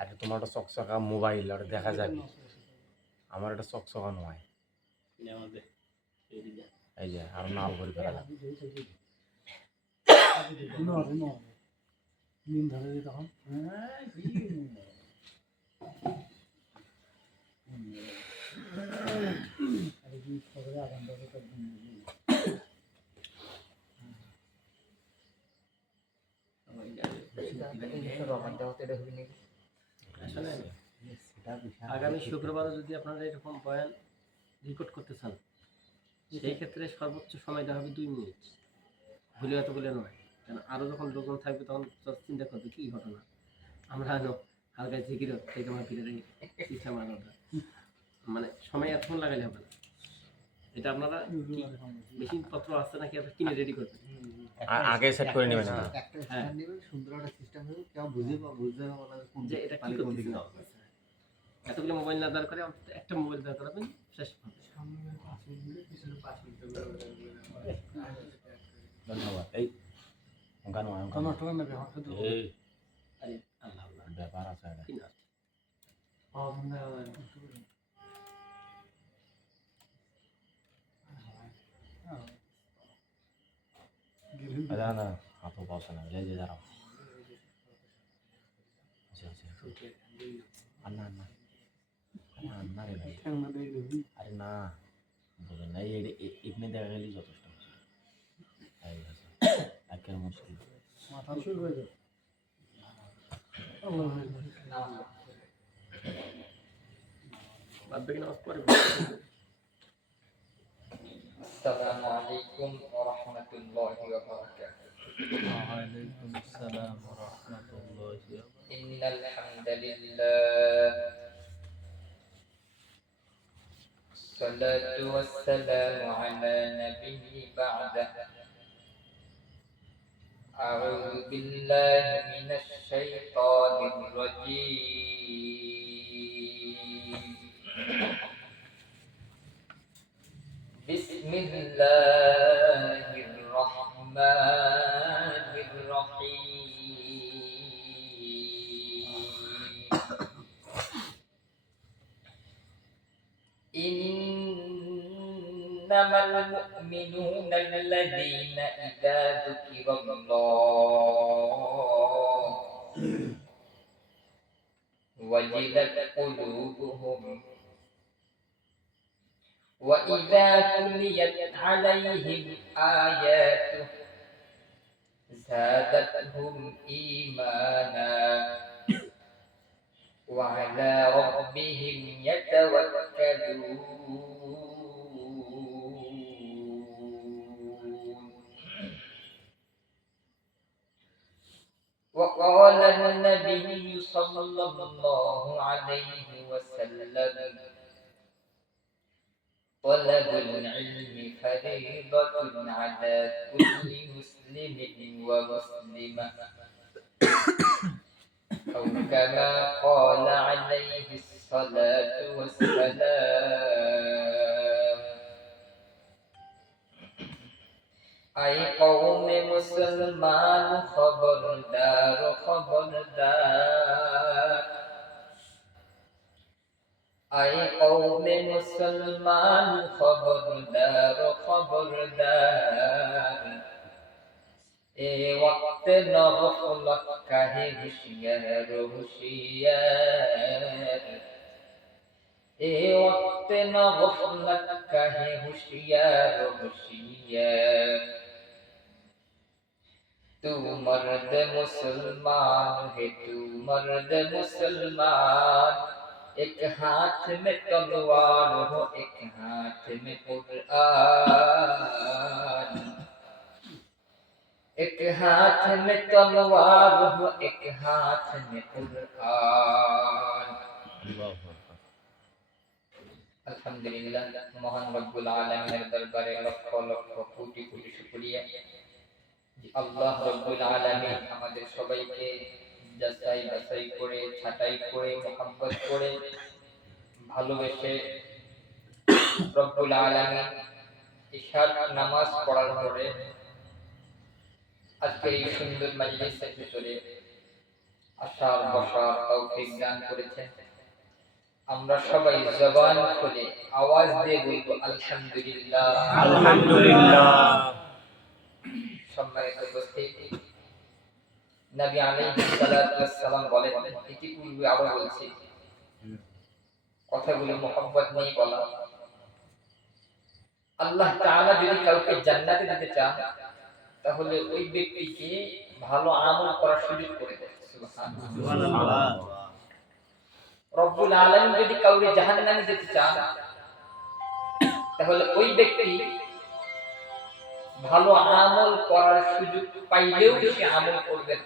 আরে তোমার একটা চকচকা মোবাইল আর দেখা যাবে, আমার একটা চকচকা নয়। এই যে আর নাল করে ফেলা যাবে। আগামী শুক্রবার যদি আপনারা এরকম বয়ান রেকর্ড করতে চান, সেই ক্ষেত্রে সর্বোচ্চ সময়টা হবে 2 মিনিট, ভুলে এতগুলো নয়। কারণ আরও যখন লোকজন থাকবে তখন চিন্তা করবে কী ঘটনা, আমরা হালকা জিকির থেকে আমার ফিরে সিস্টেম আলাদা, মানে সময় এতক্ষণ লাগালে হবে না। এটা আপনারা মেশিন পত্র আসছে নাকি আপনি কিনে রেডি করবেন, আগে সেট করে নেবেন। হ্যাঁ সুন্দর একটা সিস্টেম হবে, কেউ বুঝতে যে এটা কি করতে হবে। এতগুলো মোবাইল না দাঁড় করে অন্তত একটা মোবাইল দাঁড় করাবেন, শেষ হবে। ধন্যবাদ। এই গান এই আল্লাহ ব্যাপার আছে এটা। না হাতও পাওয়া না, যে দাঁড়াও। আন্না আন্না আন্না রে ভাই, আরে না বলেন না, এখানে দেখা গেলেই যথেষ্ট। একের মুশকিল السلام عليكم ورحمة الله وبركاته. وعليكم السلام ورحمة الله وبركاته. إن الحمد لله الصلاة والسلام على نبي بعده. أعوذ بالله من الشيطان الرجيم. بسم الله الرحمن الرحيم. إنما المؤمنون الذين إذا ذكر الله وجلت قلوبهم وإذا تليت عليهم آياته زادتهم إيمانا وعلى ربهم يتوكلون. وقال النبي صلى الله عليه وسلم طلب العلم فريضة على كل مسلم ومسلمة، أو كما قال عليه الصلاة والسلام. أي قوم مسلمان خبردار خبردار، أي قوم مسلمان خبردار خبردار. اے وقت نغفلت کہے ہوشیار ہوشیار، اے وقت نغفلت کہے ہوشیار ہوشیار. تو مرد مسلمان ہے تو مرد مسلمان، ایک ہاتھ میں تلوار ہو ایک ہاتھ میں قرآن، ایک ہاتھ میں تلوار ہو ایک ہاتھ میں قرآن. আলহামদুলিল্লাহ, মহান রব্বুল আলামিনের দরবারে লক্ষ লক্ষ কোটি কোটি শুকরিয়া যে আল্লাহ রব্বুল আলামিন আমাদের সবাইকে যাচাই বাছাই করে ছাঁটাই করে মহব্বত করে ভালোবেসে রব্বুল আলামিন ইশার নামাজ পড়ার পরে আজকে এই সুন্দর মাজলিসের ভিতরে আসার বসার তৌফিক দান করেছেন। আমরা সবাই জবান খুলে আওয়াজ দিয়ে বলবো আলহামদুলিল্লাহ। আলহামদুলিল্লাহ। সম্মানিত উপস্থিতি, নবী আলাইহিস সালাতু ওয়াস সালাম বলেন, ইতিপূর্বে আবার বলছি, কথাগুলো মোহাম্মত নিয়ে বলা। আল্লাহ তাআলা যদি কাউকে জান্নাতে দিতে চান তাহলে ওই ব্যক্তিকে ভালো আমল করার সুযোগ করে দেন। সুবহানাল্লাহ। রব্বুল আলামিন যদি কাউকে জাহান্নামে দিতে চান তাহলে ওই ব্যক্তি ভালো আমল করার সুযোগ পাইলেও সে আমল করবে না।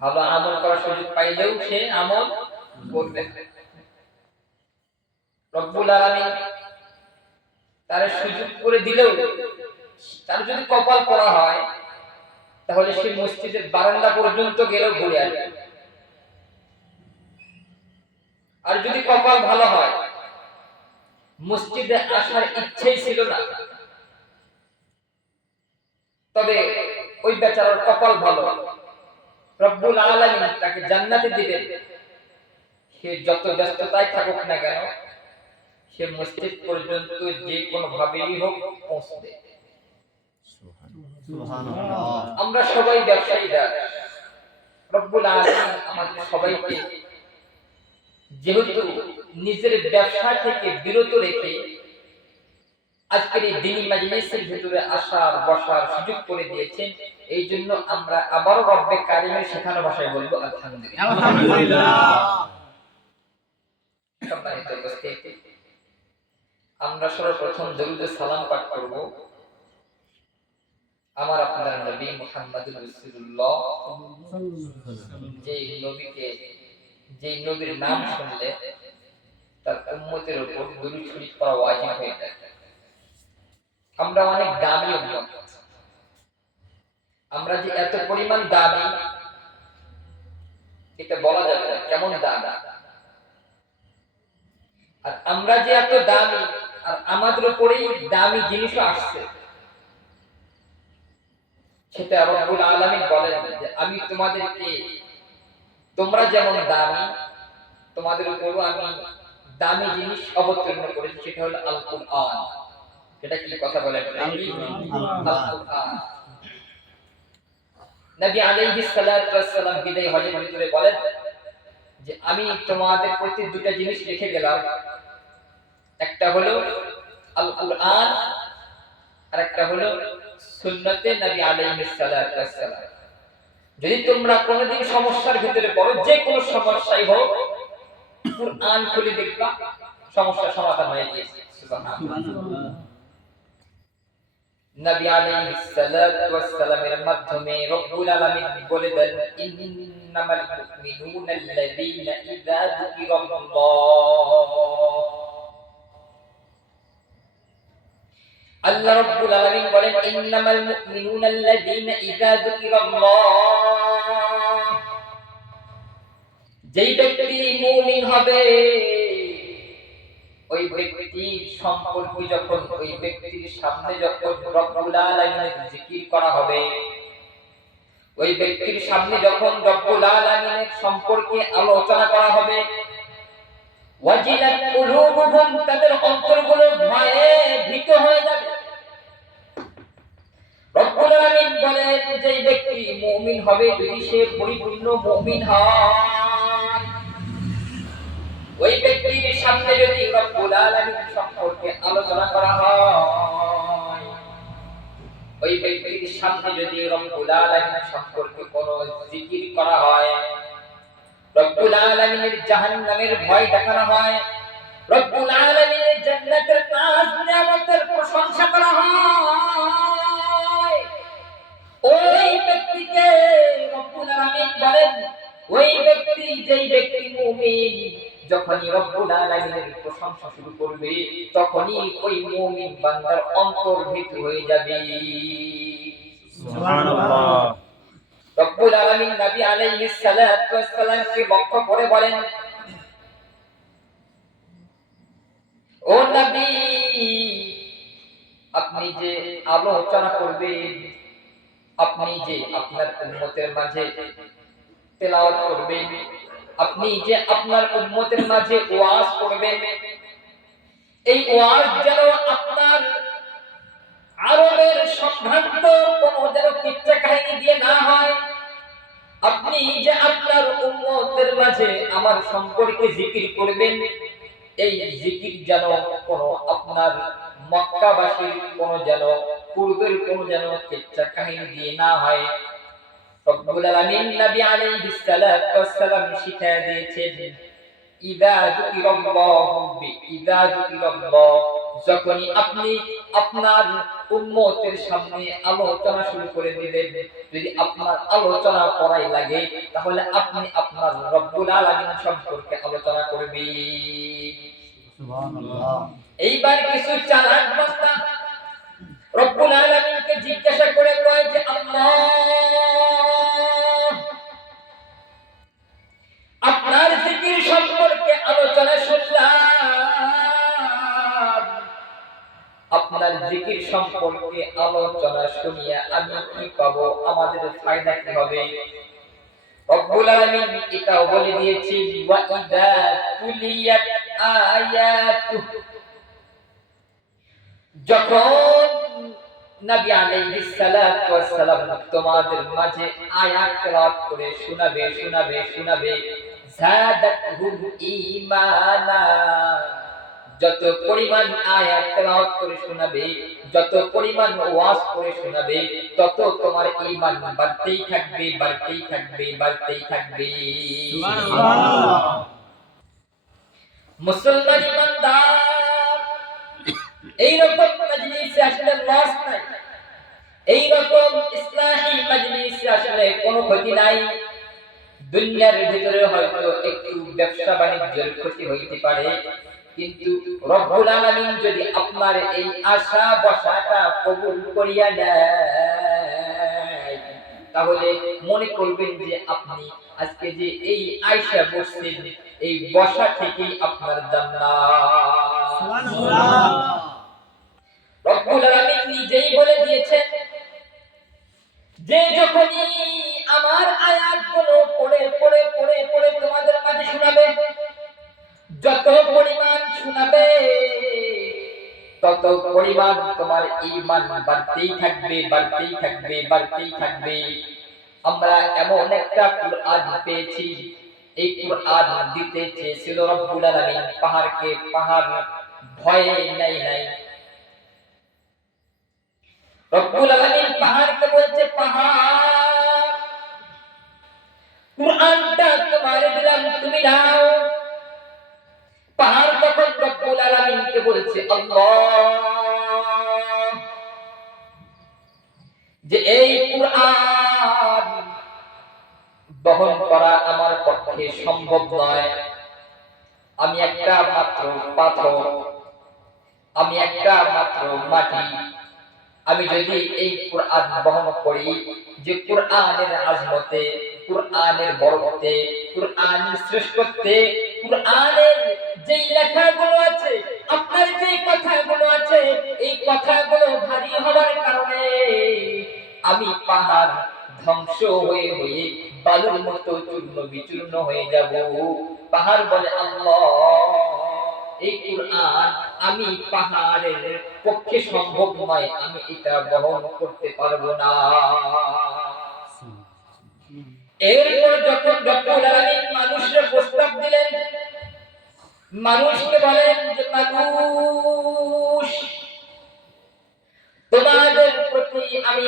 ভালো আমল করার সুযোগ পাইলেও সে আমল করবে না। রব্বুল আলামিন তার সুযোগ করে দিলেও তার যদি কপাল পড়া হয় তাহলে সে মসজিদের বারান্দা পর্যন্ত গেলেও ঘুরে আসবে। আর যদি কপাল ভালো হয়, মসজিদে আসার ইচ্ছেই ছিল না, তবে ওই বেচারার কপাল ভালো, রব্বুল আলামিন তাকে জান্নাতে দিবেন। সে যত ব্যস্ততায় থাকুক না কেন, সে মসজিদ পর্যন্ত যে কোনো ভাবেই হোক পৌঁছবে। সুবহানাল্লাহ। আমরা সবাই ব্যবসায়ীরা, রব্বুল আলামিন আমাদের সবাইকে যেহেতু নিজের ব্যবসা থেকে বিরত রেখে আজকের এই দিনী মাজলিসের ভিতরে আসার বসার সুযোগ করে দিয়েছেন, এই জন্য আমরা আবারও রব্বে কারিমের শেখানো ভাষায় বলবো আলহামদুলিল্লাহ। আলহামদুলিল্লাহ। সম্মানিত উপস্থিতি, আমরা সর্বপ্রথম দরুদ ও সালাম পাঠ করব আমার আপনার নবী মুহাম্মদুর রাসূলুল্লাহ, যে নবীর নাম শুনলে তার উম্মতের উপর দরুদ শরীফ পড়া ওয়াজিব হয়ে যায়। আমরা অনেক দামি উম্মত, আমরা যে এত পরিমাণ দামি এটা বলা যাবে না, কেমন দামি। আর আমরা যে এত দামি, আর আমাদের উপরেই দামি জিনিসও আসছে, সেটা রব্বুল আলামিন বলেন যে আমি তোমাদেরকে, তোমরা যেমন দামি, তোমাদের উপরও আমি দামি জিনিস অবতীর্ণ করেছি, সেটা হলো আল কুরআন। এটা কি কথা বলেন? আল কুরআন। নবী আলাইহিস সালাতু ওয়াস সালাম বিদায় হজের ভিতরে বলেন যে আমি তোমাদের প্রতি দুটো জিনিস রেখে গেলাম, একটা হলো আল কুরআন আর একটা হলো সুন্নতে নবী আলাইহিস সালাতু ওয়াস সালাম। যদি তোমরা কোনোদিন সমস্যার ভিতরে পড়ো, যে কোনো সমস্যাই হোক, কুরআন খুলে দেখবা সমস্যার সমাধান হয়ে গিয়েছে। সুবহানাল্লাহ। নবী আলাইহিস সালাতু ওয়াস সালামের মাধ্যমে রব্বুল আলামিন বলে দেন, ইন্নামাল মুমিনুনা আল্লাযীনা ইযা যুকিরাল্লাহ। আল্লাহ রাব্বুল আলামিন বলেন, ইন্নামাল মুমিনুনা আল্লাযীনা ইযা যুকিরাল্লাহ। যেই ব্যক্তি মুমিন হবে, ওই ব্যক্তির সম্পর্কে যখন, ওই ব্যক্তির সামনে যখন রব্বুল আলামিনের জিকির করা হবে, ওই ব্যক্তির সামনে যখন রব্বুল আলামিনের সম্পর্কে আলোচনা করা হবে, ওয়াজিলাত কুলুবুহুম, তাদের অন্তরগুলো ভয়ে ভীত হয়ে যাবে। রব্বুল আলামিন বলেন যে ব্যক্তি মুমিন হবে, যদি সে পরিপূর্ণ মুমিন হয়, ওই ব্যক্তির সামনে যদি রব্বুল আলামিন সম্পর্কে আলোচনা করা হয়, ওই ব্যক্তির সামনে যদি রব্বুল আলামিন সম্পর্কে কোনো জিকির করা হয়, রব্বুল আলামিনের জাহান্নামের ভয় দেখানো হয়, রব্বুল আলামিনের জান্নাতের নাজ নিয়ামতের প্রশংসা করা হয়, ওই ব্যক্তিকে রব্বুল আলামিন বলেন, ওই ব্যক্তি, যেই ব্যক্তি মুমিন, যখনই রব্বুল আলামিনের প্রশংসা শুরু করবে, তখনই ওই মুমিন বান্দার অন্তর ভীত হয়ে যাবে। সুবহানাল্লাহ। রব্বুল আলামিন নবী আলাইহিস সালাতু ওয়াস সালামকে লক্ষ্য করে বলেন, ও নবী, আপনি যে আলোচনা করবেন, আপনি যে আপনার উম্মতের মাঝে তেলাওয়াত করবেন, আপনি যে আপনার উম্মতের মাঝে ওয়াজ করবেন, এই ওয়াজ যেন আপনার আরবের সম্ভ্রান্ত কোনো যেন কিচ্ছা কাহিনী দিয়ে না হয়। আপনি যে আপনার উম্মতের মাঝে আমার সম্পর্কে জিকির করবেন, এই জিকির যেন কোনো আপনার মক্কাবাসীর কোনো যেন পূর্বের কোনো যেন কিচ্ছা কাহিনী দিয়ে না হয়। রব্বুল আলামিন নবী আলাইহিস সালাতু ওয়াস সালাম শিখিয়ে দিয়েছেন, ইযা যুকিরাল্লাহ, যখনই আপনি আপনার উম্মতের সামনে আলোচনা শুরু করে দিবেন, যদি আপনার আলোচনা করাই লাগে তাহলে আপনি আপনার রব্বুল আলামিন সম্পর্কে আলোচনা করবেন। সুবহানাল্লাহ। এইবার কিছু চালাক বান্দা রব্বুল আলামিনকে জিজ্ঞাসা করে কয় যে আল্লাহ, আপনার জিকির সম্পর্কে আলোচনা শুনলাম, আপনার জিকির সম্পর্কে আলোচনা শুনিয়ে আমি কি পাবো, আমাদের ফায়দা কি হবে? রব্বুল আলামিন এটাও বলে দিয়েছি, ওয়া ইযা তুলিয়াত আয়াতুহু, যখন নবী আলাইহিস সালাতু ওয়াস সালাম তোমাদের মাঝে আয়াত তেলাওয়াত করে শোনাবে যাদাতহুম ঈমানা, যত পরিমাণ আয়াত তেলাওয়াত করে শোনাবে, যত পরিমাণ ওয়াজ করে শোনাবে, তত তোমার ঈমান বাড়তেই থাকবে। সুবহানাল্লাহ। মুসলমান ইমানদার, এইরকম মজলিসে আসলে লস নাই, এইরকম ইসলামী মজলিসে আসলে কোনো ক্ষতি নাই। দুনিয়ার ভিতরে হয়তো একটু ব্যবসা বাণিজ্যের ক্ষতি হইতে পারে, কিন্তু রব্বুল আলামিন যদি আপনার এই আশা বসাটা কবুল করিয়া নেয়, তাহলে মনে করবেন যে আপনি আজকে যে এই আয়সা বসছেন, এই বসা থেকেই আপনার জান্নাত। সুবহানাল্লাহ। রব্বুল আলামিন নিজেই বলে দিয়েছেন যে যখনই আমার আয়াতগুলো পড়ে তোমাদের মাঝে শোনাবে, যত পরিমাণ শোনাবে তত পরিমাণ তোমার ঈমান বাড়তেই থাকবে। আমরা এমন একটা কুরআন পেয়েছি, এই কুরআন দিতে চেয়েছিল রব্বুল আলামিন পাহাড়কে, পাহাড় ভয়ে নাই। রব্বুল আলামিন পাহাড়কে বলছে, পাহাড় কুরআনটা তোমারে দিলাম, তুমি নাও। পাহাড় তখন রব্বুল আলামিনকে বলছে, আল্লাহ, যে এই কুরআন বহন করা আমার পক্ষে সম্ভব নয়। আমি একটা মাত্র পাথর, আমি একটা মাত্র মাটি। আমি যদি এই কুরআন বহন করি, যে কুরআনের আজমতে, কুরআনের বরকতে, কুরআনের শ্রেষ্ঠত্বে, কুরআনের যেই লেখাগুলো আছে, আপনার যেই কথাগুলো আছে, এই কথাগুলো ভারী হওয়ার কারণে আমি পাহাড় ধ্বংস হয়ে বালুর মতো চূর্ণ বিচূর্ণ হয়ে যাব। পাহাড় বলে, আল্লাহ, এই কুরআন আমি পাহাড়ের পক্ষে সম্ভব নয়, আমি এটা বহন করতে পারবো না। এরপর যখন রব্বুল আলামিন মানুষের প্রস্তাব দিলেন, মানুষকে বলেন যে মানুষ, তোমাদের প্রতি আমি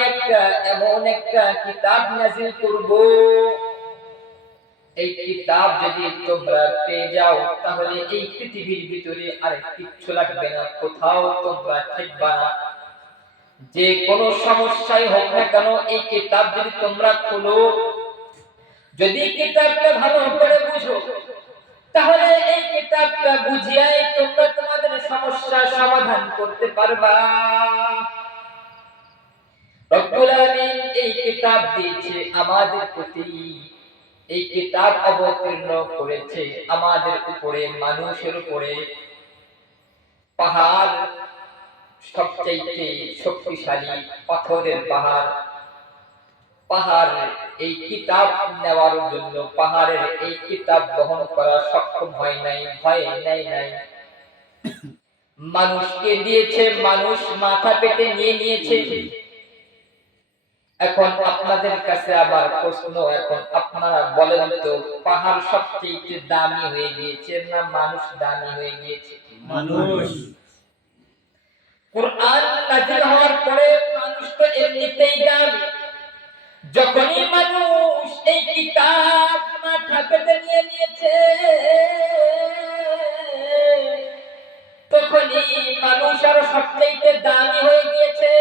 এমন একটা কিতাব নাযিল করব, এই কিতাব যদি তোমরা পেয়ে যাও, তাহলে এই পৃথিবীর ভিতরে আর কিচ্ছু লাগবে না, কোথাও তোমরা থাকবে না। যে কোনো সমস্যাই হোক না কেন, এই কিতাব যদি তোমরা খোলো, যদি কিতাবটা ভালো করে বুঝো, তাহলে এই কিতাবটা বুঝিয়াই তোমরা তোমাদের সমস্যার সমাধান করতে পারবা। রব্বুল আলামিন এই কিতাব দিয়েছে আমাদের প্রতি, এই কিতাব অবতীর্ণ করেছে আমাদের উপরে, মানুষের উপরে। পাহাড় সবচেয়ে শক্তিশালী পাথরের পাহাড়, পাহাড় এই কিতাব নেওয়ার জন্য পাহাড়ের এই কিতাব বহন করা সক্ষম হয় নাই, ভয় নাই। মানুষকে দিয়েছে, মানুষ মাথা পেতে নিয়ে নিয়েছে। এখন আপনাদের কাছে আবার প্রশ্ন, এখন আপনারা বলেন তো পাহাড় সবচেয়ে দামি হয়ে গিয়েছে না মানুষ দামি হয়ে গিয়েছে? মানুষ। কুরআন নাযিল হওয়ার পরে মানুষ তো এমনিতেই দামি। যখনই মানুষ এই কিতাব মাথা পেতে নিয়ে নিয়েছে, তখনই মানুষ আরো সবচেয়ে দামি হয়ে গিয়েছে।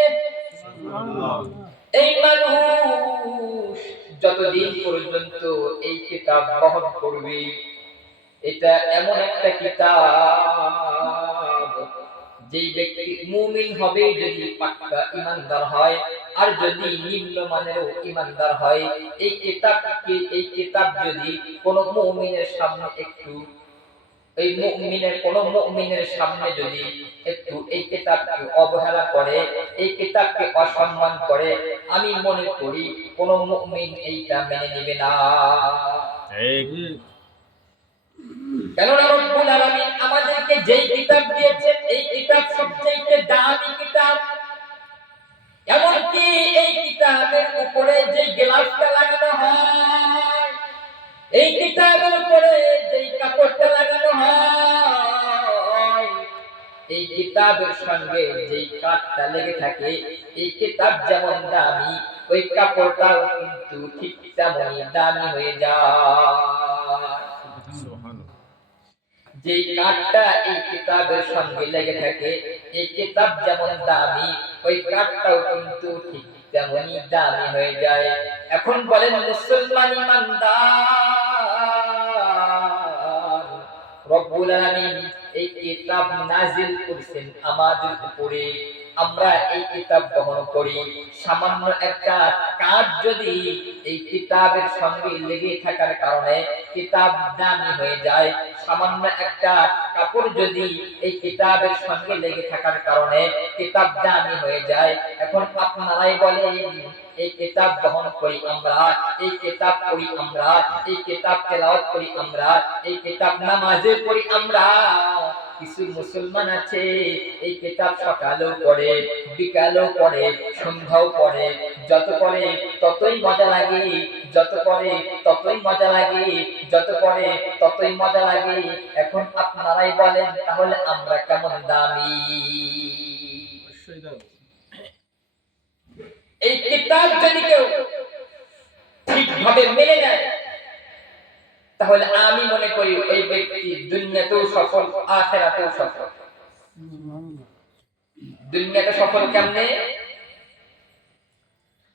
এই মানুষ যতদিন পর্যন্ত এই কিতাব বহন করবে, এটা এমন একটা কিতাব যে ব্যক্তি মুমিন হবে যদি পাক্কা ঈমানদার হয়, আর যদি নিম্নমানেরও ঈমানদার হয়, এই কিতাব যদি কোন মুমিনের সামনে একটু মুমিনের সামনে যদি একটু এই কিতাবকে অবহেলা করে, এই কিতাবকে অসম্মান করে, আমি মনে করি কোন মুমিন এইটা মেনে নেবে না। কেননা রব্বুল আলামিন আমাদেরকে যেই কিতাব দিয়েছেন, এই কিতাব সবচেয়ে দামি কিতাব। এমনকি এই কিতাবের উপরে যে গ্লাসটা লাগানো হয়, এই কিতাবের উপরে যে কাপড়টা লাগানো হয়, এই কিতাবের সঙ্গে যে কাঠটা লেগে থাকে, এই কিতাব যেমন দামি, ওই কাপড়টাও কিন্তু ঠিক তেমনই দামি হয়ে যায়। যে কাঠটা এই কিতাবের সঙ্গে লেগে থাকে, এই কিতাব যেমন দামি, ওই কাঠটাও কিন্তু ঠিক তেমনই দামি হয়ে যায়। এখন বলেন মুসলমান ঈমানদার, রব্বুল আলামিন এই কিতাব নাযিল করেছেন আমাদের উপরে, আমরা এই কিতাব বহন করি। সামান্য একটা কাঠ যদি এই কিতাবের সঙ্গে লেগে থাকার কারণে কিতাব দামি হয়ে যায়, সামান্য একটা কাপড় যদি এই কিতাবের সঙ্গে লেগে থাকার কারণে কিতাব দামি হয়ে যায়, এখন আপনারাই বলেন এই কিতাব বহন করি আমরা, এই কিতাব পড়ি আমরা, এই কিতাব তেলাওয়াত করি আমরা, এই কিতাব নামাজে পড়ি আমরা। কিছু মুসলমান আছে এই কিতাব সকালেও পড়ে, বিকালেও পড়ে, সন্ধ্যাও পড়ে, যত পড়ে ততই মজা লাগে, যত পড়ে ততই মজা লাগে, যত পড়ে ততই মজা লাগে। এখন আপনারাই বলেন তাহলে আমরা কেমন দামি? এই কিতাব যদি কেউ ঠিকভাবে মেনে নেয়, তাহলে আমি মনে করি ওই ব্যক্তি দুনিয়াতেও সফল, আখিরাতেও সফল। দুনিয়াতে সফল কেমনে?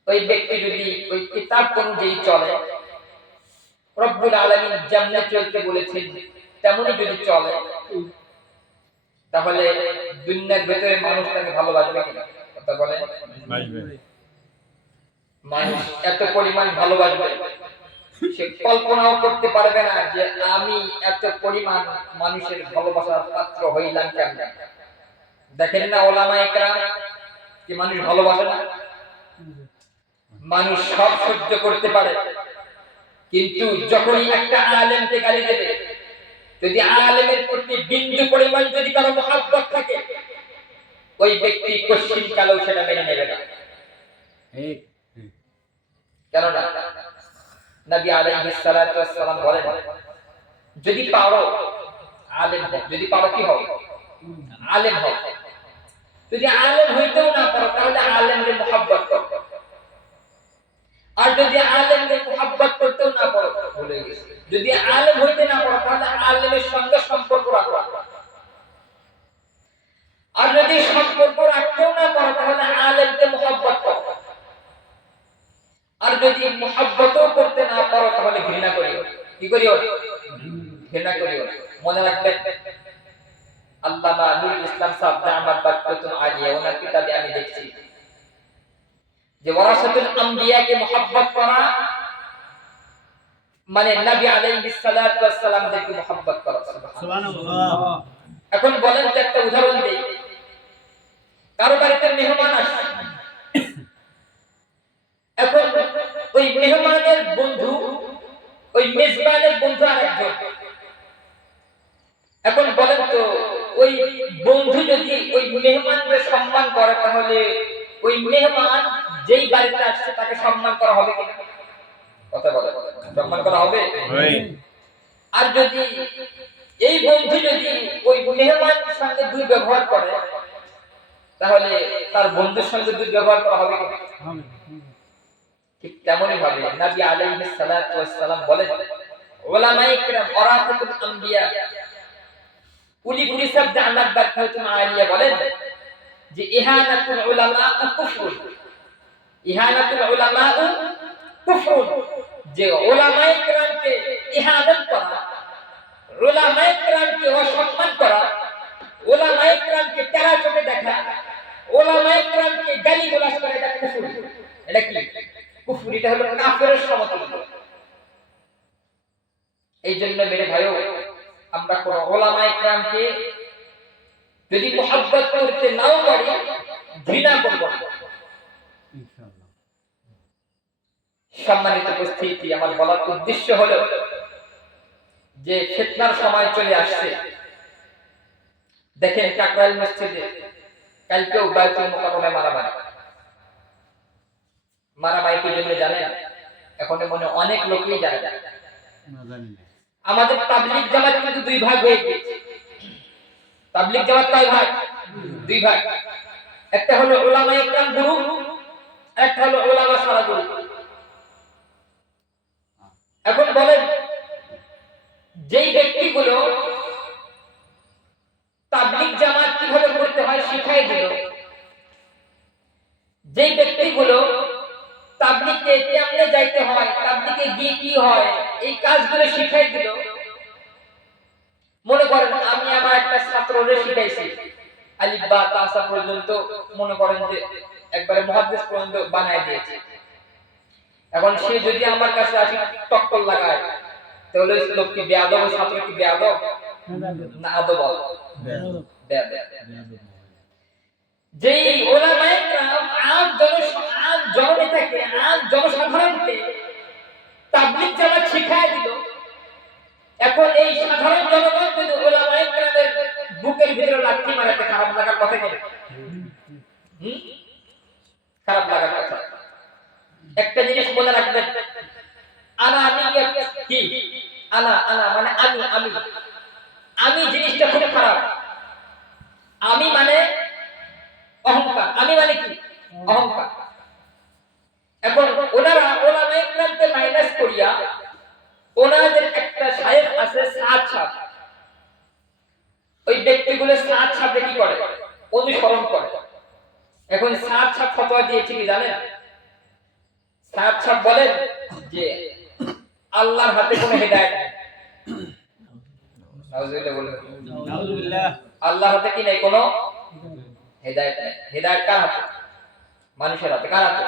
ওই ব্যক্তি যদি ওই কিতাব অনুযায়ী চলে, রব্বুল আলামিন যেমনে চলতে বলেছেন তেমনি যদি চলে, তাহলে দুনিয়ার ভেতরে মানুষ তাকে ভালোবাসবে কিনা? কথা বলেন। মানুষ এত পরিমাণ ভালোবাসবে, সে কল্পনাও করতে পারবে না যে আমি এত পরিমাণ মানুষের ভালোবাসার পাত্র হইলাম কেমন। দেখেন না ওলামায়ে কেরাম কি মানুষ ভালোবাসে না? মানুষ সব সহ্য করতে পারে, কিন্তু যখনই একটা আলেমকে গালি দেবে, যদি আলেমের প্রতি বিন্দু পরিমাণ যদি কারো মহব্বত থাকে, ওই ব্যক্তি কঠিন কালেও সেটা মেনে নেবে না। কেননা নবী আলাইহিস সালাতু ওয়াস সালাম বলেন, যদি পারো আলেম হও, যদি পারো কি হও? আলেম হও। যদি আলেম হইতেও না পারো তাহলে আলেমদের মহব্বত করো, আর যদি আলেমদের মহব্বত করতেও না পারো, ভুলে গেছি, যদি আলেম হইতে না পারো তাহলে আলেমের সঙ্গে সম্পর্ক রাখো, আর যদি সম্পর্ক রাখতেও না পারো তাহলে আলেমকে মহব্বত করো, আর যদি মহব্বতও করতে না পারো তাহলে ঘৃণা করিও। কি করিও? ঘৃণা করিও। মনে রাখবেন আল্লামা নুরুল ইসলাম সাহেব দামাত বারকাতুন আলিয়া, ওনার কিতাবে আমি দেখছি যে ওয়ারাসাতুল আম্বিয়াকে মহব্বত করা মানে নবী আলাইহিস সালাতু ওয়াস সালামদেরকে মহব্বত করা। সুবহানাল্লাহ। এখন বলেন তো একটা উদাহরণ দেই, কারো বাড়িতে মেহমান আসে, এখন ওই মেহমানের বন্ধু, ওই মেজবানের বন্ধু আরেকজন। এখন বলেন তো, ওই বন্ধু যদি ওই মেহমানকে সম্মান করে, তাহলে ওই মেহমান যেই বাড়িতে আসছে তাকে সম্মান করা হবে কিনা? কথা বলে, সম্মান করা হবে? আর যদি এই বন্ধু যদি ওই মেহমানের সঙ্গে দুর্ব্যবহার করে, তাহলে তার বন্ধুর সঙ্গে দুর্ব্যবহার করা হবে কিনা? ঠিক তেমনই ভাবে নবী আলাইহিস সালাতু ওয়াস সালাম বলেন, উলামায়ে কিরাম ওয়ারাসাতুল আম্বিয়া উলি পুরিসাবদে আনাদ বারকাতুল আলিয়া বলেন যে ইহানাতুল উলামা কুফর, ইহানাতুল উলামা কুফর, যে উলামায়ে কিরামকে ইহানাত করা, উলামায়ে কিরামকে অসম্মান করা, উলামায়ে কিরামকে তেরা চোখে দেখা, উলামায়ে কিরামকে গালিগালাজ করা, এটা কুফর। এটা কি কুফর? এটা হলো কাফেরের সমতুল্য। এই জন্য মেরে ভাইও, আমরা কোন উলামায়ে কিরামকে যদি মুহাব্বত করতে নাও পারি, ঘৃণা করব ইনশাআল্লাহ। সম্মানিত উপস্থিতি, আমার বলার উদ্দেশ্য হলো যে ফিতনার সময় চলে আসছে। দেখেন কাকরাইল মসজিদে কালকেও বাইতুল মুকাররমে মারামারি কি জন্য জানেন? এখন মনে অনেক লোকই জানে না। আমাদের তাবলীগ জামাত কিন্তু দুই ভাগ হয়ে গেছে। তাবলীগ জামাত কয় ভাগ? দুই ভাগ। একটা হলো উলামায়ে কিরাম গ্রুপ, একটা হলো উলামা সারা গ্রুপ। এখন বলেন, যেই ব্যক্তিগুলো তাবলীগ জামাত কিভাবে করতে হয় শিখাই দিল, যেই ব্যক্তিগুলো তাবলীগে কেমনে যাইতে হয়, তাবলীগে গিয়ে কি হয়, এই কাজগুলো শিখাই দিল, মনে করেন আমি আমার একটা ছাত্রকে শিখাইছি আলিফ বা তাসা পর্যন্ত, মনে করেন যে একবারে মুহাদ্দিস পর্যন্ত বানায় দিয়েছি। এখন সে যদি আমার কাছে আসি টক্কর লাগায়, তাহলে ওই লোক কি বেয়াদব, ওই ছাত্র কি বেয়াদব না আদব? বেয়াদব। যেই উলামায়ে কিরাম আম জননেতাকে, আম জনসাধারণকে তাবলীগ জামাত শিখায় দিল, এখন এই সাধারণ জনগণ যদি উলামায়ে কিরামের বুকের ভিতরে লাথি মারাতে খারাপ লাগার কথা কি? খারাপ লাগার কথা। একটা জিনিস মনে রাখবেন, আনা নিয়ত কি? আনা মানে আমি জিনিসটা খুব খারাপ। আমি মানে অহংকার, আমি মানে কি? অহংকার। এখন ওনারা উলামায়ে কিরামকে মাইনাস করিয়া ওনাদের একটা শায়েখ আছে সাদ সাহেব, ওই ব্যক্তিগুলো সাদ সাহেব কি করে? অনুসরণ করে। এখন সাদ সাহেব ফতোয়া দিয়েছে কি জানেন? সাদ সাহেব বলেন যে আল্লাহর হাতে কোনো হেদায়েত নেই। নাউজুবিল্লাহ বলেন। নাউজুবিল্লাহ। আল্লাহর হাতে কি নাই? কোনো হেদায়েত নেই। হেদায়েত কার হাতে? মানুষের হাতে। কার হাতে?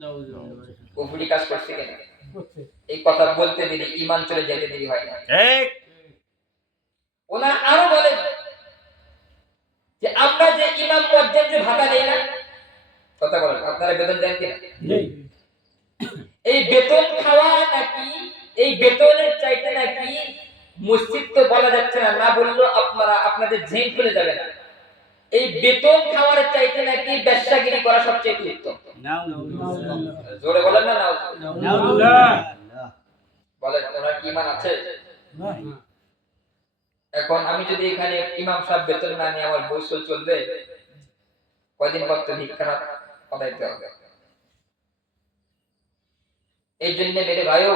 নাউজুবিল্লাহ। কুফরি কাজ করছে কেন? এই কথা বলতে দেরি ঈমান চলে যেতে দেরি হয় না। ঠিক। ওনারা আরো বলেন যে আমরা যে ইমাম মুয়াজ্জিন যে ভাতা দেই না, কথা বলেন, আপনারা বেতন দেন কিনা? দেই। এই বেতন খাওয়া নাকি, এই বেতনের চাইতে নাকি মসজিদ তো বলা যাচ্ছে না, না বললেও আপনারা আপনাদের ঝেম খুলে যাবে না। এই বেতন খাওয়ার চাইতে নাকি ব্যবসাগিরি করা সবচেয়ে উত্তম। জোরে বলেন না? নাউজুবিল্লাহ। বলেন, ওনার কি ঈমান আছে? এখন আমি যদি এখানে ইমাম সাহেব বেতন না নিয়ে আমার বই চলবে, কয়দিন পর তো ভিক্ষা পাঠাইতে হবে। এই জন্য মেরে ভাইও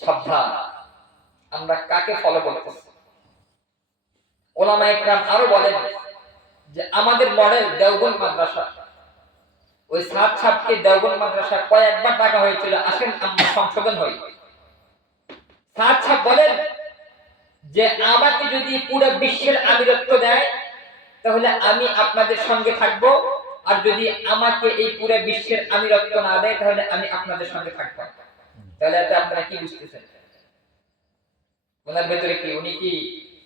সাবধান, আমরা কাকে ফলো করতেছি। উলামায়ে কিরাম আরো বলেন যে আমাদের মডেল দেওবন্দ মাদ্রাসা, ওই সাদ সাহেবকে দেওবন্দ মাদ্রাসা কয়েকবার ডাকা হয়েছিল, আসেন আমরা সংশোধন হই। সাদ সাহেব বলেন যে আমাকে যদি পুরো বিশ্বের আমিরত্ব দেয়, তাহলে আমি আপনাদের সঙ্গে থাকব, আর যদি আমাকে এই পুরো বিশ্বের আমিরত্ব না দেয়, তাহলে আমি আপনাদের সঙ্গে থাকব। তাহলে এটা আপনারা কি বুঝতেছেন? ওনার ভেতরে কি, উনি কি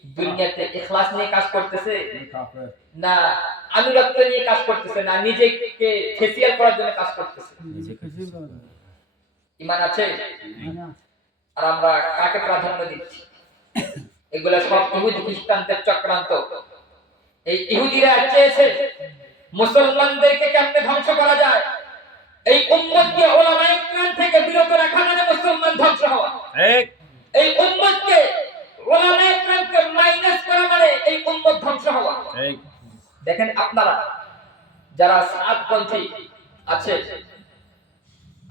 দুনিয়াতে ইখলাস নিয়ে কাজ করতেছে না আনুগত্য নিয়ে কাজ করতেছে না নিজেকে ফেসিয়াল করার জন্য কাজ করতেছে? ঈমান আছে? আর আমরা কাকে প্রাধান্য দিচ্ছি? এগুলা সব ইহুদি খ্রিস্টানদের চক্রান্ত। এই ইহুদিরা চেয়েছে মুসলমানদেরকে কেমনে ধ্বংস করা যায়, এই উম্মতকে উলামায়ে কেরাম থেকে বিরত রাখা মানে মুসলমান ধ্বংস হওয়া। ঠিক। এই উম্মতকে উলামায়ে কেরামকে মাইনাস করা মানে এই উম্মত ধ্বংস হওয়া। ঠিক। দেখেন আপনারা যারা সাতপন্থী আছে,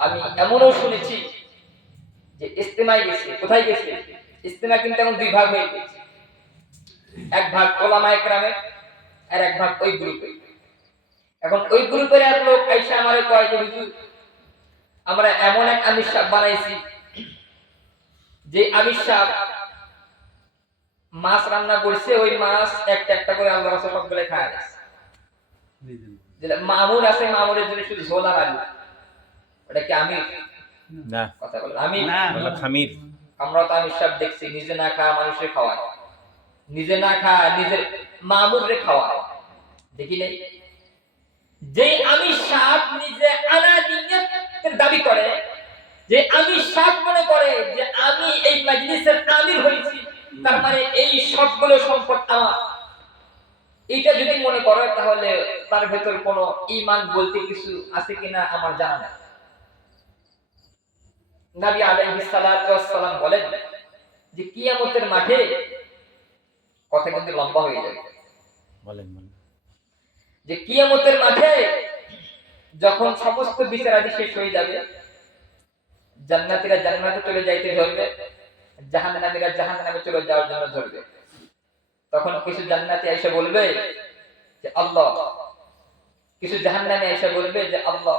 আমি এমনও শুনেছি যে ইস্তেমায় গেছে। কোথায় গেছে? ইস্তেমা কিন্তু এখন দুই ভাগ হয়ে গেছে, এক ভাগ উলামায়ে কেরামের আর এক ভাগ ওই গ্রুপে। এখন ওই গ্রুপের এক লোক আইসা আমারে কয় যে হুজুর আমরা এমন এক আমির সাহেব বানাইছি যে আমির সাহেব মাছ রান্না করছে, ওই মাছ একটা একটা করে আল্লাহ রাসূল সবগুলো খায় গেছে। যেটা মামুর আছে, মামুরের জন্য শুধু ঝোল আর আলু, ওটা কি আমির? না, কথা বলেন আমির না, বলে খামির। আমরা তো আমির সাহেব দেখছি নিজে না খাওয়া মানুষের খাওয়ায়, নিজে না খাওয়া নিজের মামুরে খাওয়ায়, দেখি নাই? যে আমির সাহেব নিজে আনানিয়তের দাবি করে, যে আমির সাহেব মনে করে যে আমি এই মাজলিসের আমির হইছি, তার মানে এই সবগুলো সম্পদ আমার, এটা যদি মনে করে তাহলে তার ভেতর কোনো ঈমান বলতে কিছু আছে কিনা আমার জানা নেই। নবী আলাইহিস সালাতু ওয়াস সালাম বলেন যে কিয়ামতের মাঠে, কথা কিন্তু লম্বা হয়ে যাবে, বলেন যে কিয়ামতের মাঠে যখন সমস্ত বিচারাদি শেষ হয়ে যাবে, জান্নাতীরা জান্নাতে চলে যাইতে ধরবে, জাহান্নামীরা জাহান্নামে চলে যাওয়ার জন্য ধরবে। তখন কিছু জান্নাতি এসে বলবে যে আল্লাহ, কিছু জাহান্নামী এসে বলবে যে আল্লাহ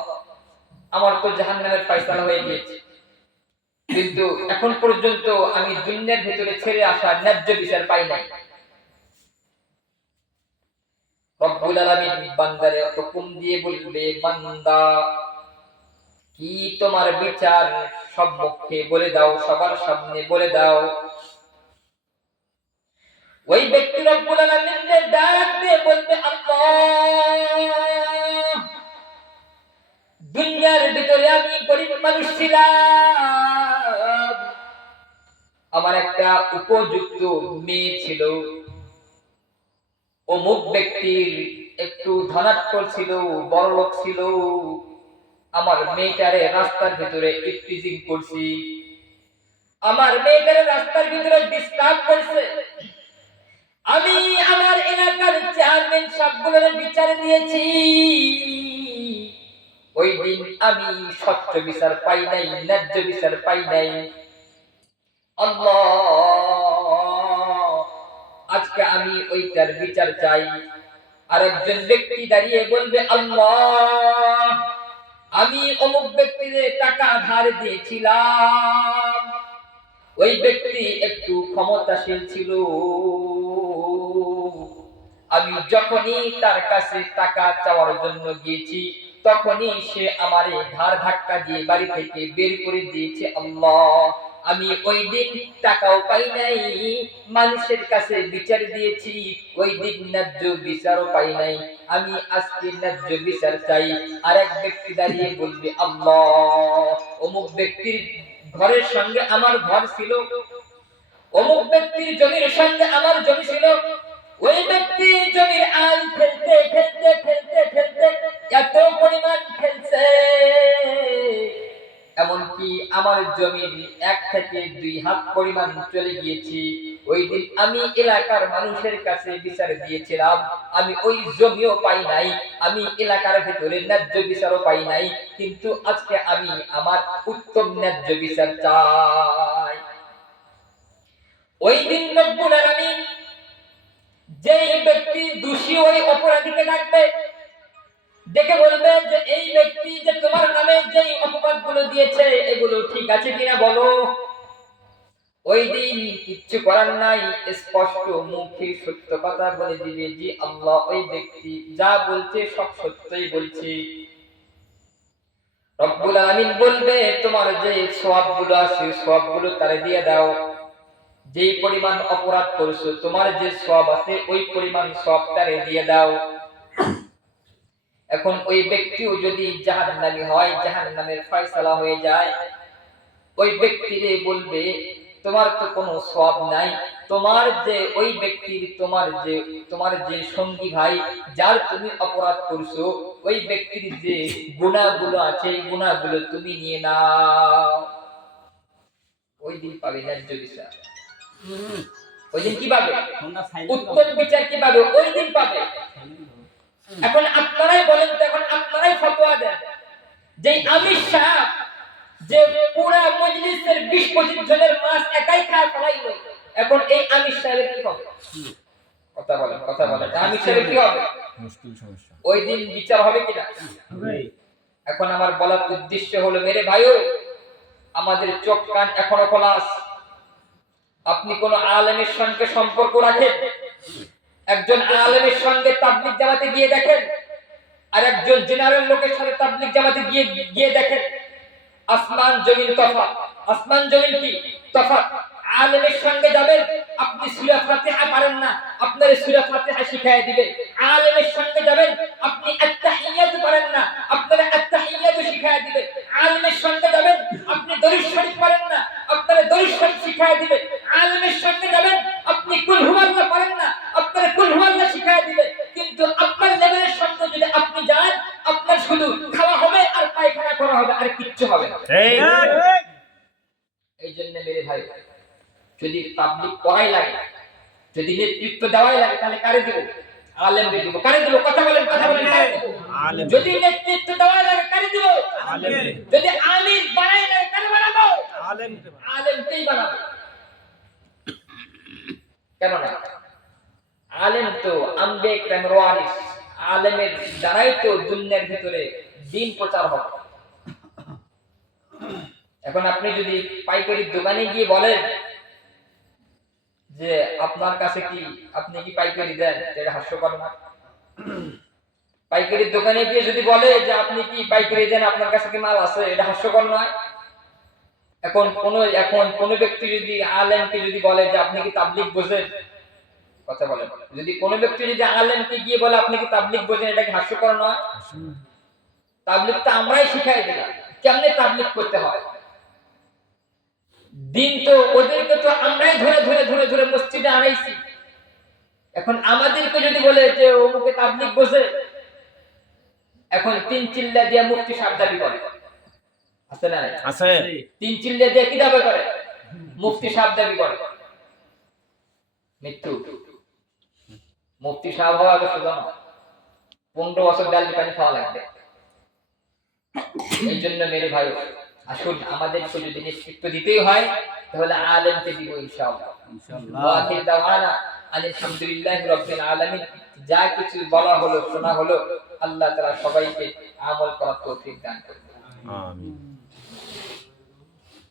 আমার তো জাহান্নামের ফয়সালা হয়ে গিয়েছে, কিন্তু এখন পর্যন্ত আমি দুনিয়ার ভিতরে ছেড়ে আসা ন্যায্য বিচার পাই নাই। রব্বুল আলামিন বান্দারে হুকুম দিয়ে বলবে, বান্দা কি তোমার বিচার সম্মুখে বলে দাও, সবার সামনে বলে দাও। ওই ব্যক্তি রব্বুল আলামিনের ডাক দিয়ে বলবে, আল্লাহ দুনিয়ার ভিতরে আমি গরিব মানুষ ছিলাম, আমার একটা উপযুক্ত মেয়ে ছিল, অমুক ব্যক্তির একটু ধনাঢ্য ছিল, বড়লোক ছিল, আমার মেয়েটারে রাস্তার ভিতরে ইফটিজিং করছি, আমার মেয়েটারে রাস্তার ভিতরে ডিস্টার্ব করছে, আমি আমার এলাকার চেয়ারম্যান সবগুলোর বিচার দিয়েছি, ওই দিন আমি স্বচ্ছ বিচার পাই নাই, ন্যায্য বিচার পাই নাই। আল্লাহ আজকে আমি ওইটার বিচার চাই। আরেকজন ব্যক্তি দাঁড়িয়ে বলবে, আল্লাহ আমি অমুক ব্যক্তিকে টাকা ধার দিয়েছিলাম, ওই ব্যক্তি একটু ক্ষমতাশীল ছিল, আমি যখনই তার কাছে টাকা চাওয়ার জন্য গিয়েছি তখনই সে আমারে ধার ধাক্কা দিয়ে বাড়ি থেকে বের করে দিয়েছে। আল্লাহ আমি ওই দিন টাকাও পাই নাই, মানুষের কাছে বিচার দিয়েছি, ওই দিন ন্যায্য বিচারও পাই নাই, আমি আজকে ন্যায্য বিচার চাই। আরেক ব্যক্তি দাঁড়িয়ে বলবে, আল্লাহ অমুক ব্যক্তির ঘরের সঙ্গে আমার ঘর ছিল, অমুক ব্যক্তির জমির সঙ্গে আমার জমি ছিল, ওই ব্যক্তি জমির আইল ফেলতে ফেলতে ফেলতে ফেলতে এত পরিমাণ ফেলছে, এমনকি আমার জমির 1 থেকে 2 হাত পরিমাণ চলে গিয়েছি। ওই দিন আমি এলাকার মানুষের কাছে বিচার দিয়েছিলাম, আমি ওই জমিও পাই নাই, আমি এলাকার ভিতরে ন্যায্য বিচারও পাই নাই, কিন্তু আজকে আমি আমার উত্তম ন্যায্য বিচার চাই। ওই দিন রব্বুল আলামিন যেই ব্যক্তি দোষী, ওই অপরাধীকে ডাকবে, ডেকে বলবে যে এই ব্যক্তি যে তোমার নামে যেই অপবাদগুলো দিয়েছে এগুলো ঠিক আছে কিনা বলো। ওই দিন কিচ্ছু করার নাই, স্পষ্ট মুখে সত্য কথা বলে দিবে, জি আল্লাহ ওই ব্যক্তি যা বলছে সব সত্যই বলছে। রব্বুল আলামিন বলবে তোমার যে সওয়াবগুলো আছে সওয়াবগুলো তারে দিয়ে দাও, যেই পরিমাণ অপরাধ করেছো তোমার যে সওয়াব আছে ওই পরিমাণ সওয়াবটারে দিয়ে দাও। এখন ওই ব্যক্তিও যদি জাহান্নামী হয়, জাহান্নামের ফয়সালা হয়ে যায়, ওই ব্যক্তিরে বলবে তোমার তো কোনো সওয়াব নাই, তোমার যে ওই ব্যক্তির তোমার যে সঙ্গী ভাই যার তুমি অপরাধ করছো ওই ব্যক্তির যে গুনাহগুলো আছে এই গুনাহগুলো তুমি নিয়ে নাও। ওই দিন পাবে ন্যায্য বিচার। ওই দিন কি পাবে? উত্তম বিচার কি পাবে? ওই দিন পাবে। এখন আপনারাই বলেন তো, এখন আপনারাই ফতোয়া দেন যে আমির সাহেব যে পুরা মজলিসের 20-25 জনের মাছ একাই খায় ফেলাইলো, এখন এই আমির সাহেবের কি হবে? কথা বলেন আমির সাহেবের কি হবে? মুশকিল সমস্যা। ওই দিন বিচার হবে কিনা? এখন আমার বলার উদ্দেশ্য হলো, মেরে ভাইও আমাদের চোখ কান এখনো খোলা আছে। আপনি কোন আলেমের সঙ্গে সম্পর্ক রাখেন, একজন আলেমের সঙ্গে তাবলীগ জামাতে গিয়ে দেখেন, আর একজন জেনারেল লোকের সাথে তাবলীগ জামাতে গিয়ে দেখেন, আসমান জমিন তফাৎ। আসমান জমিন কি তফাৎ? আলেমের সঙ্গে যাবেন, আপনি সূরা ফাতিহা পারেন না, আপনারে সূরা ফাতিহা শিখায় দিবে। আলেমের সঙ্গে যাবেন, আপনি আত-তাহিয়াত পারেন না, আপনারে আত-তাহিয়াত শিখায় দিবে। আলেমের সঙ্গে যাবেন, আপনি দরুদ শরীফ পারেন না, আপনারে দরুদ শরীফ শিখায় দিবে। আলেমের সঙ্গে যাবেন, আপনি কুল হুয়াল্লাহ পারেন না, আপনারে কুল হুয়াল্লাহ শিখায় দিবে। কিন্তু আপনার লেভেলের সঙ্গে যদি আপনি যান, আপনার শুধু খাওয়া হবে আর পায়খানা করা হবে, আর কিচ্ছু হবে না। এই জন্য মেরে ভাই, যদি তাবলীগ করাই লাগে, যদি নেতৃত্ব দেওয়াই লাগে, তাহলে কারে দিব? আলেমকে দিব। কারে দিব? কথা বলেন কারে দিব? আলেম। যদি নেতৃত্ব দেওয়াই লাগে কারে দিব? আলেম। যদি আমির বানাই লাগে কারে বানাবো? আলেমকে। আলেমকেই বানাবো। কেন না? আলেম তো আম্বিয়া কিরামের ওয়ারিস। আলেমের দ্বারাই তো দুনিয়ার ভিতরে দ্বীন প্রচার হবে। এখন আপনি যদি পাইকারি দোকানে গিয়ে বলেন যে আপনার কাছে কি, আপনি কি পাইকারি দেন, এটা হাস্যকর না? পাইকারি দোকানে গিয়ে যদি বলে যে আপনি কি পাইকারি দেন, আপনার কাছে কি মাল আছে, এটা হাস্যকর নয়? এখন কোন ব্যক্তি যদি আলেমকে যদি বলে যে আপনি কি তাবলীগ বোঝেন, কথা বলেন, যদি কোন ব্যক্তি যদি আলেমকে গিয়ে বলে আপনি কি তাবলীগ বোঝেন, এটা কি হাস্যকর নয়? তাবলীগ তো আমরাই শিখাই দিলাম কেমনে তাবলীগ করতে হয়। দিন তো ওদেরকে তো আমরাই ধরে মসজিদে আনাইছি। এখন আমাদেরকে যদি বলে যে অমুকে তাবলীগ বোঝে, এখন 3 চিল্লা দিয়ে মুফতি সাহেব দাবি করে, আছে না? আছে। 3 চিল্লা দিয়ে কি দাবি করে? মুফতি সাহেব দাবি করে। মৃত্যু। মুফতি সাহেব হওয়া তো সোজা না, 15 বছর ডাল পানি খাওয়া লাগবে। এই জন্য মেরে ভাই, আসুন আমাদেরকে যদি নেতৃত্ব দিতেই হয় তাহলে আলেমকে দিব ইনশাআল্লাহ। ওয়া আখির দাওয়ানা আলহামদুলিল্লাহি রাব্বিল আলামিন। যা কিছু বলা হলো, শোনা হলো, আল্লাহ তাআলা সবাইকে আমল করার তৌফিক দান করুন। আমিন।